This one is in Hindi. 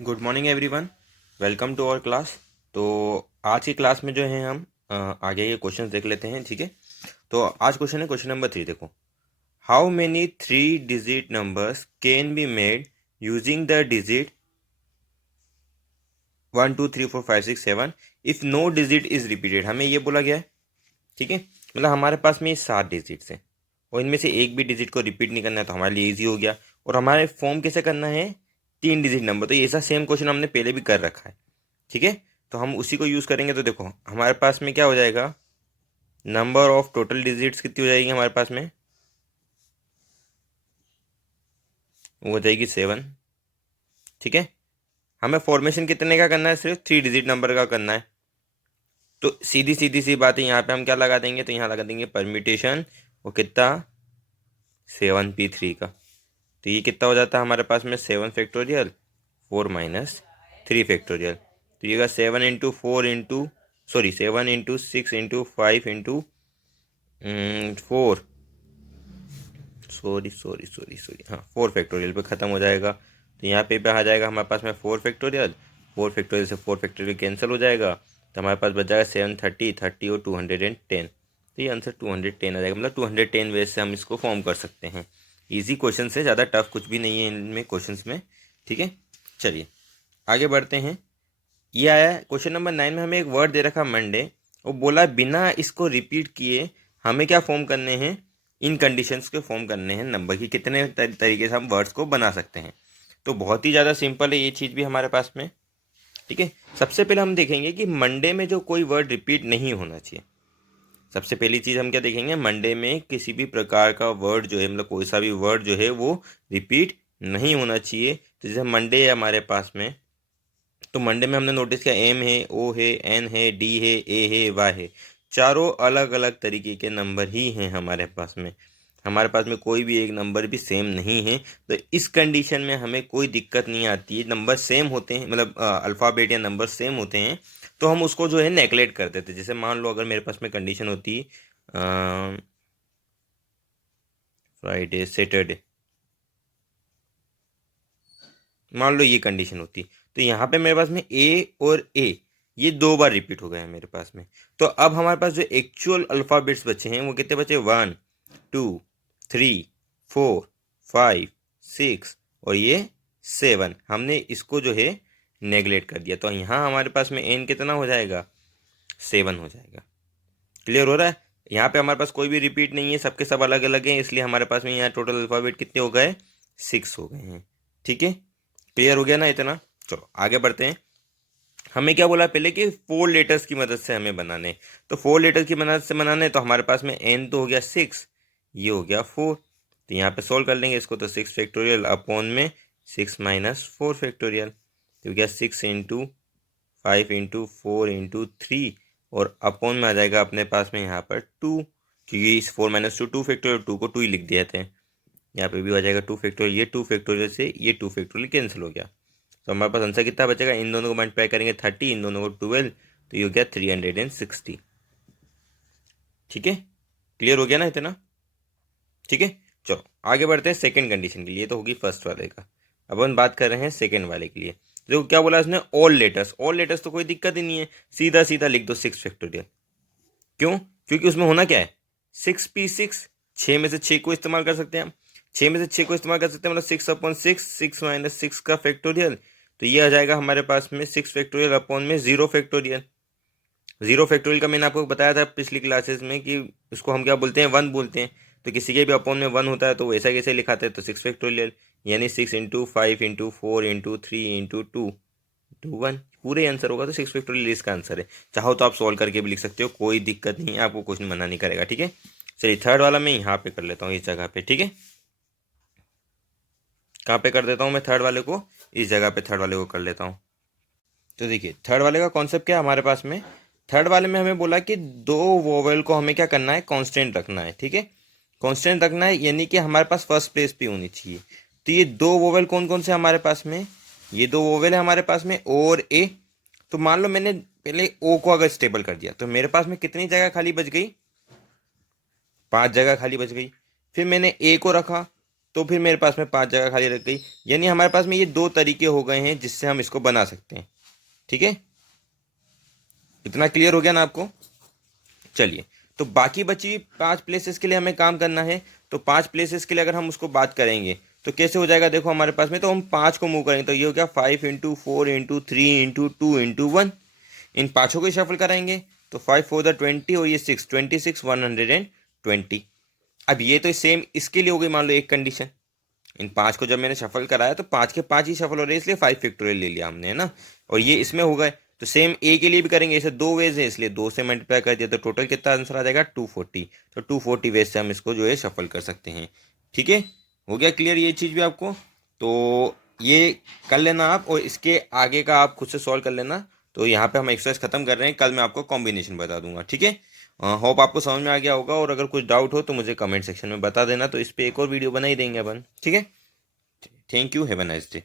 Good morning everyone. Welcome to our class. तो आज की क्लास में जो है हम आगे ये क्वेश्चंस देख लेते हैं। ठीक है, तो आज क्वेश्चन है क्वेश्चन नंबर 3। देखो, how many 3 digit numbers can be made using the digit 1 2 3 4 5 6 7 if no digit is repeated. हमें ये बोला गया है, ठीक है, मतलब हमारे पास में ये 7 डिजिट्स हैं और इनमें से एक भी डिजिट को रिपीट नहीं करना है, तो हमारे लिए इजी हो गया। और हमारे फॉर्म कैसे करना है, 3 डिजिट नंबर। तो ये ऐसा सेम क्वेश्चन हमने पहले भी कर रखा है, ठीक है, तो हम उसी को यूज़ करेंगे। तो देखो हमारे पास में क्या हो जाएगा, नंबर ऑफ टोटल डिजिट्स कितनी हो जाएगी हमारे पास में, वो हो जाएगी 7। ठीक है, हमें फॉर्मेशन कितने का करना है, सिर्फ 3 डिजिट नंबर का करना है। तो सीधी सीधी सी बात है, यहाँ पे हम क्या लगा देंगे, तो यहाँ लगा देंगे परम्यूटेशन, और कितना, 7p3 का। तो ये कितना हो जाता है हमारे पास में, 7 फैक्टोरियल 4 - 3 फैक्टोरियल। तो ये 7 × 4 × 7 × 6 × 5 × 4, सॉरी हाँ 4 फैक्टोरियल पे ख़त्म हो जाएगा। तो यहाँ पे आ जाएगा हमारे पास में 4 फैक्टोरियल। 4 फैक्टोरियल से 4 फैक्टोरियल कैंसिल हो जाएगा, तो हमारे पास बच जाएगा 730 और 210। तो ये आंसर 210 आ जाएगा, मतलब 210 वेज से हम इसको फॉर्म कर सकते हैं। इजी क्वेश्चन से, ज़्यादा टफ कुछ भी नहीं है इनमें क्वेश्चंस में। ठीक है, चलिए आगे बढ़ते हैं। ये आया क्वेश्चन नंबर 9 में, हमें एक वर्ड दे रखा मंडे, वो बोला बिना इसको रिपीट किए हमें क्या फॉर्म करने हैं, इन कंडीशंस के फॉर्म करने हैं नंबर की। कितने तरीके से हम वर्ड्स को बना सकते हैं, तो बहुत ही ज़्यादा सिंपल है ये चीज़ भी हमारे पास में। ठीक है, सबसे पहले हम देखेंगे कि मंडे में जो कोई वर्ड रिपीट नहीं होना चाहिए। सबसे पहली चीज़ हम क्या देखेंगे, मंडे में किसी भी प्रकार का वर्ड जो है, मतलब कोई सा भी वर्ड जो है वो रिपीट नहीं होना चाहिए। तो जैसे मंडे है हमारे पास में, तो मंडे में हमने नोटिस किया एम है, ओ है, एन है, डी है, ए है, वाई है, चारों अलग अलग तरीके के नंबर ही हैं हमारे पास में। हमारे पास में कोई भी एक नंबर भी सेम नहीं है। तो इस कंडीशन में हमें कोई दिक्कत नहीं आती है, नंबर सेम होते हैं, मतलब अल्फ़ाबेट या नंबर सेम होते हैं, तो हम उसको जो है नेगलेक्ट कर देते हैं। जैसे मान लो अगर मेरे पास में कंडीशन होती फ्राइडे सैटरडे, मान लो ये कंडीशन होती, तो यहाँ पे मेरे पास में ए और ए ये 2 बार रिपीट हो गए हैं मेरे पास में। तो अब हमारे पास जो एक्चुअल अल्फ़ाबेट्स बचे हैं वो कितने बचे, 1 2 3 4 5 6 और ये 7। हमने इसको जो है नेगलेक्ट कर दिया, तो यहाँ हमारे पास में एन कितना हो जाएगा, 7 हो जाएगा। क्लियर हो रहा है, यहाँ पे हमारे पास कोई भी रिपीट नहीं है, सबके सब अलग अलग हैं, इसलिए हमारे पास में यहाँ टोटल अल्फ़ाबेट कितने हो गए, 6 हो गए हैं। ठीक है, क्लियर हो गया ना इतना। चलो आगे बढ़ते हैं। हमें क्या बोला पहले कि 4 लेटर्स की मदद से हमें बनाने, तो 4 लेटर्स की मदद से बनाने, तो हमारे पास में एन तो हो गया 6, ये हो गया 4। तो यहाँ पे सोल्व कर लेंगे इसको, तो 6 फैक्टोरियल अपॉन में 6 - 4 फैक्टोरियल, तो हो गया 6 × 5 × 4 × 3, और अपॉन में आ जाएगा अपने पास में यहाँ पर 2, क्योंकि इस 4 - 2 2 फैक्टोरियल, 2 को 2 ही लिख दिए थे। यहाँ पे भी आ जाएगा 2 फैक्टोरियल, ये 2 फैक्टोरियल से ये 2 फैक्टोरियल कैंसिल हो गया। तो हमारे पास आंसर कितना बचेगा, इन दोनों को मल्टीप्लाई करेंगे 30, इन दोनों को 12, तो ये हो गया 360। ठीक है, क्लियर हो गया ना इतना। ठीक है, चलो आगे बढ़ते हैं सेकंड कंडीशन के लिए, तो होगी फर्स्ट वाले का। अब हम बात कर रहे हैं सेकंड वाले के लिए। देखो क्या बोला उसने, ऑल लेटर्स। ऑल लेटर्स तो कोई दिक्कत ही नहीं है, सीधा सीधा लिख दो 6 फैक्टोरियल। क्यों, क्योंकि उसमें होना क्या है, 6p6, 6 में से 6 को इस्तेमाल कर सकते हैं हम, 6 में से 6 को इस्तेमाल कर सकते हैं, मतलब 6/6, 6 - 6 का फैक्टोरियल। तो ये आ जाएगा हमारे पास में 6 फैक्टोरियल अपॉन में 0 फैक्टोरियल। 0 फैक्टोरियल का मैंने आपको बताया था पिछली क्लासेस में कि इसको हम क्या बोलते हैं, 1 बोलते हैं। तो किसी के भी अपॉन में 1 होता है तो वैसा कैसे लिखाते हैं, तो 6 फैक्टोरियल, यानी 6 × 5 × 4 × 2 पूरे आंसर होगा। तो 6 फैक्टोरियल इसका आंसर है। चाहो तो आप सॉल्व करके भी लिख सकते हो, कोई दिक्कत नहीं है, आपको क्वेश्चन मना नहीं करेगा। ठीक है, चलिए थर्ड वाला मैं यहाँ पे कर लेता हूँ, इस जगह पे। ठीक है, कहाँ पे कर देता हूँ मैं थर्ड वाले को, इस जगह पे थर्ड वाले को कर लेता हूँ। तो देखिए थर्ड वाले का कॉन्सेप्ट क्या है हमारे पास में, थर्ड वाले में हमें बोला कि 2 वोवेल को हमें क्या करना है, कांस्टेंट रखना है। ठीक है, कांस्टेंट रखना है, यानी कि हमारे पास फर्स्ट प्लेस पे होनी चाहिए। तो ये 2 वोवेल कौन कौन से हमारे पास में, ये 2 वोवेल है हमारे पास में, ओ और ए। तो मान लो मैंने पहले ओ को अगर स्टेबल कर दिया, तो मेरे पास में कितनी जगह खाली बच गई, 5 जगह खाली बच गई। फिर मैंने ए को रखा, तो फिर मेरे पास में 5 जगह खाली रह गई। यानी हमारे पास में ये 2 तरीके हो गए हैं जिससे हम इसको बना सकते हैं। ठीक है, इतना क्लियर हो गया ना आपको? चलिए, तो बाकी बची 5 प्लेसेस के लिए हमें काम करना है। तो 5 प्लेसेस के लिए अगर हम उसको बात करेंगे तो कैसे हो जाएगा? देखो हमारे पास में तो हम 5 को मूव करेंगे तो ये हो गया 5 × 4 × 3 × 2 × 1। इन पाँचों को शफल कराएंगे तो 5 × 4 = 20 और ये 6 120। अब ये तो सेम इसके लिए हो गई मान लो एक कंडीशन। इन 5 को जब मैंने शफल कराया तो 5 के 5 ही शफल हो रहे हैं, इसलिए 5 फैक्टोरियल ले लिया हमने, है ना। और ये इसमें हो गए तो सेम ए के लिए भी करेंगे, ऐसे 2 वेज है इसलिए 2 से मल्टीप्लाई कर दिया तो टोटल कितना आंसर आ जाएगा? 240। तो 240 वेज से हम इसको जो है शफल कर सकते हैं। ठीक है, हो गया क्लियर ये चीज़ भी आपको? तो ये कर लेना आप, और इसके आगे का आप खुद से सॉल्व कर लेना। तो यहाँ पे हम एक्सरसाइज खत्म कर रहे हैं, कल मैं आपको कॉम्बिनेशन बता दूंगा। ठीक है, होप आपको समझ में आ गया होगा, और अगर कुछ डाउट हो तो मुझे कमेंट सेक्शन में बता देना, तो इस पर एक और वीडियो बना ही देंगे अपन। ठीक है, thank you, have a nice day.